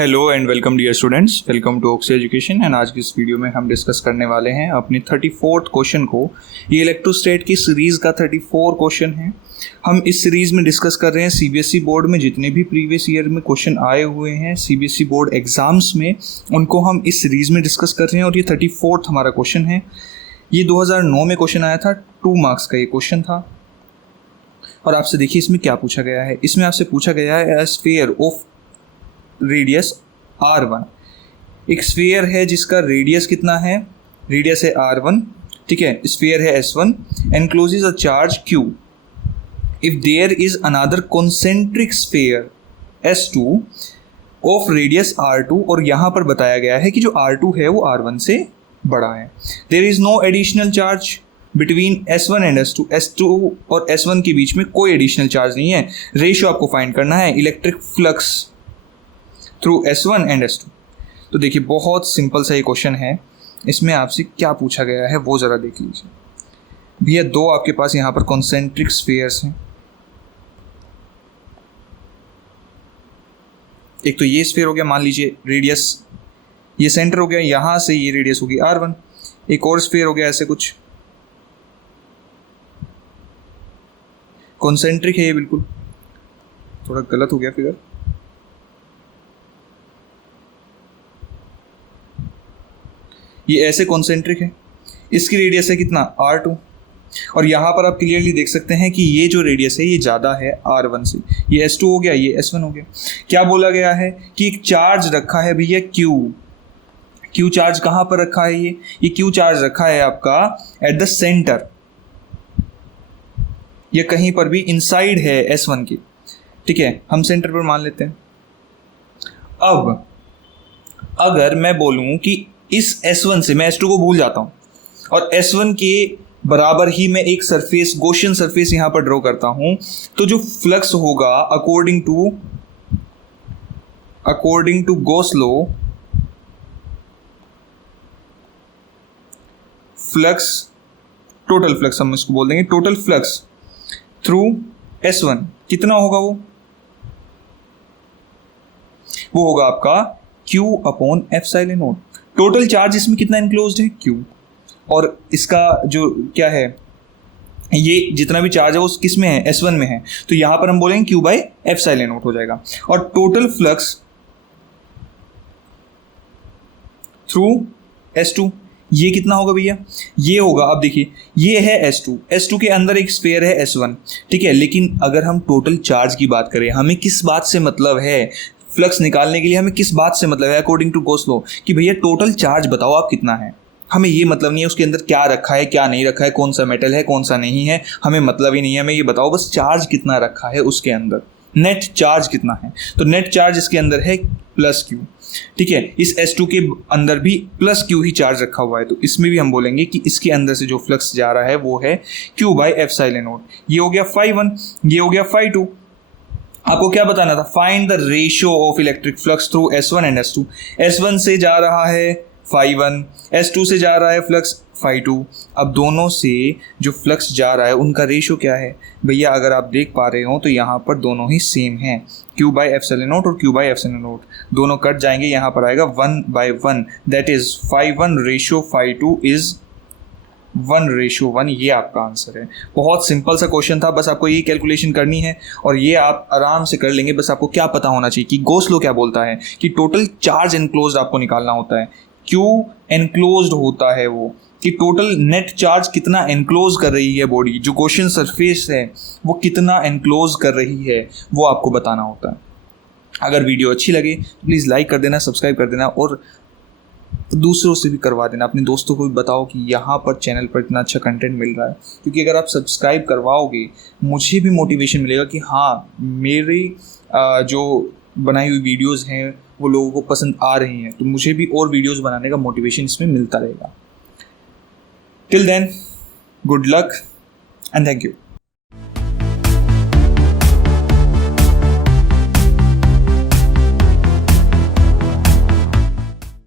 Hello and welcome dear students, welcome to Oxy education. And आज की इस video में हम डिस्कस करने वाले हैं अपनी 34th क्वेश्चन को। ये इलेक्ट्रोस्टैट की सीरीज़ का 34 क्वेश्चन है। हम इस सीरीज़ में डिस्कस कर रहे हैं सीबीएसई बोर्ड में जितने भी प्रीवियस ईयर में क्वेश्चन आए हुए हैं सीबीएसई बोर्ड एग्जाम्स में, उनको हम इस सीरीज़ में डिस्कस कर रहे हैं। और ये 34th हमारा क्वेश्चन है। ये 2009 में क्वेश्चन आया था, 2 मार्क्स का ये क्वेश्चन था। और आपसे देखिए इसमें क्या पूछा गया है। इसमें आपसे पूछा गया है स्फीयर ऑफ रेडियस R1। एक स्फीयर है जिसका रेडियस कितना है, रेडियस है R1, ठीक है। स्फीयर है S1, encloses a charge Q। If there is another concentric sphere S2 of radius R2, और यहाँ पर बताया गया है कि जो R2 है वो R1 से बड़ा है। There is no additional charge between S1 and S2। S2 और S1 के बीच में कोई एडिशनल चार्ज नहीं है। रेशियो आपको फाइंड करना है electric flux through S1 and S2। तो देखिए बहुत सिंपल सा ये क्वेश्चन है। इसमें आपसे क्या पूछा गया है वो ज़रा देख लीजिए भैया। 2 आपके पास यहाँ पर कॉन्सेंट्रिक स्फीयर्स हैं। एक तो ये स्फीयर हो गया, मान लीजिए रेडियस ये सेंटर हो गया, यहाँ से ये रेडियस होगी R1। एक और स्फीयर हो गया ऐसे कुछ, कॉन्सेंट्रिक है ये, बिल्कुल थोड़ा गलत हो गया फिगर। ये ऐसे कॉन्सेंट्रिक है, इसकी रेडियस है कितना R2। और यहाँ पर आप क्लियरली देख सकते हैं कि ये जो रेडियस है ये ज़्यादा है R1 से। ये S2 हो गया, ये S1 हो गया। क्या बोला गया है कि एक चार्ज रखा है भैया Q चार्ज कहाँ पर रखा है? ये Q चार्ज रखा है आपका एट द सेंटर, या कहीं पर भी इनसाइड है S1 की, ठीक है। हम सेंटर पर मान लेते हैं। अब अगर मैं बोलूँ कि इस S1 से मैं S2 को भूल जाता हूँ और S1 के बराबर ही मैं एक सरफेस, गॉसियन सरफेस यहाँ पर ड्रॉ करता हूँ, तो जो फ्लक्स होगा according to Gauss law, flux, total flux हम इसको बोल देंगे, टोटल फ्लक्स थ्रू S1 कितना होगा? वो होगा आपका Q upon epsilon not. Total charge इसमें कितना इनक्लोज्ड है? Q। और इसका जो क्या है, ये जितना भी चार्ज है वो किस में है? S1 में है। तो यहां पर हम बोलेंगे Q बाई एप्सिलॉन नॉट हो जाएगा। और टोटल फ्लक्स थ्रू S2 ये कितना होगा भैया? ये होगा, अब देखिए ये है S2 के अंदर एक स्फीयर है S1, ठीक है। लेकिन अगर हम टोटल चार्ज की बात करें, हमें किस बात से मतलब है? फ्लक्स निकालने के लिए हमें किस बात से मतलब है अकॉर्डिंग टू गॉस लॉ कि भैया टोटल चार्ज बताओ आप कितना है। हमें ये मतलब नहीं है उसके अंदर क्या रखा है क्या नहीं रखा है, कौन सा मेटल है कौन सा नहीं है, हमें मतलब ही नहीं है। हमें ये बताओ बस चार्ज कितना रखा है उसके अंदर, नेट चार्ज कितना है। तो नेट चार्ज इसके अंदर है प्लस Q, ठीक है। इस S2 के अंदर भी प्लस Q ही चार्ज रखा हुआ है। तो इसमें भी हम बोलेंगे कि इसके अंदर से जो फ्लक्स जा रहा है वो है Q बाई एप्सिलॉन नॉट। ये हो गया φ1, ये हो गया φ2। आपको क्या बताना था? Find the ratio of electric flux through S1 and S2। S1 से जा रहा है φ1, S2 से जा रहा है फ्लक्स φ2। अब दोनों से जो फ्लक्स जा रहा है उनका रेशियो क्या है भैया? अगर आप देख पा रहे हो तो यहाँ पर दोनों ही सेम हैं, Q बाई एप्सिलॉन नॉट और Q बाई एप्सिलॉन नॉट। दोनों कट जाएंगे, यहाँ पर आएगा 1/1, दैट इज φ1 रेशियो φ2 इज 1:1। ये आपका आंसर है। बहुत सिंपल सा क्वेश्चन था, बस आपको ये कैलकुलेशन करनी है और ये आप आराम से कर लेंगे। बस आपको क्या पता होना चाहिए कि गॉस लॉ क्या बोलता है कि टोटल चार्ज एनक्लोज्ड आपको निकालना होता है। Q एनक्लोज्ड होता है वो कि टोटल नेट चार्ज कितना एनक्लोज कर रही है बॉडी, जो गॉसियन सरफेस है वो कितना एनक्लोज कर रही है, वो आपको बताना होता है। अगर वीडियो अच्छी लगे तो प्लीज़ लाइक कर देना, सब्सक्राइब कर देना और दूसरों से भी करवा देना। अपने दोस्तों को भी बताओ कि यहाँ पर चैनल पर इतना अच्छा कंटेंट मिल रहा है। क्योंकि अगर आप सब्सक्राइब करवाओगे मुझे भी मोटिवेशन मिलेगा कि हाँ मेरी जो बनाई हुई वीडियोस हैं वो लोगों को पसंद आ रही हैं, तो मुझे भी और वीडियोस बनाने का मोटिवेशन इसमें मिलता रहेगा। Till then, good luck and thank you.